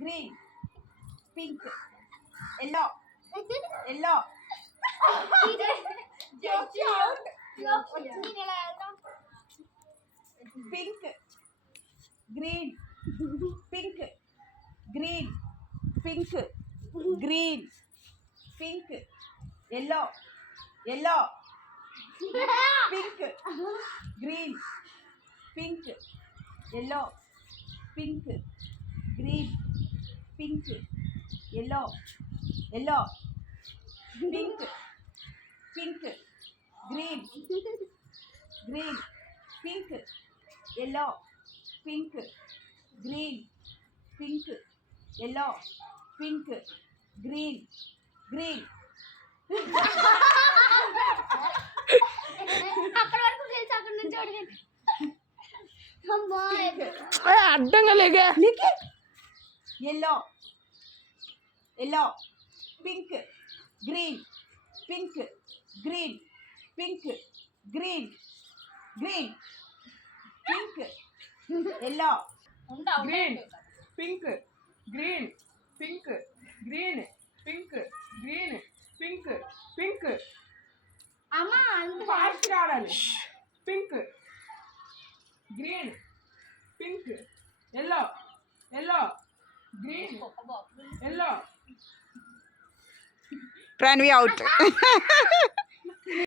green, pink, yellow, yellow. Pink, green, pink, green, pink, green, pink, yellow, yellow, pink, green, pink, yellow, pink, green, pink, yellow, yellow, pink, pink, green, green, pink, yellow, pink, green, pink, yellow, pink, green, green. అక్కడ వరకు తెలుసు అక్కడ నుంచి చూడండి అమ్మా అడ్డం లేగా yellow, yellow, pink, green, pink, green, pink, green, green, pink, yellow, green pink green pink green pink green pink pink అమ్మ అంత ఫాస్ట్ రావాలి pink green pink yellow yellow green yellow Pranvi out.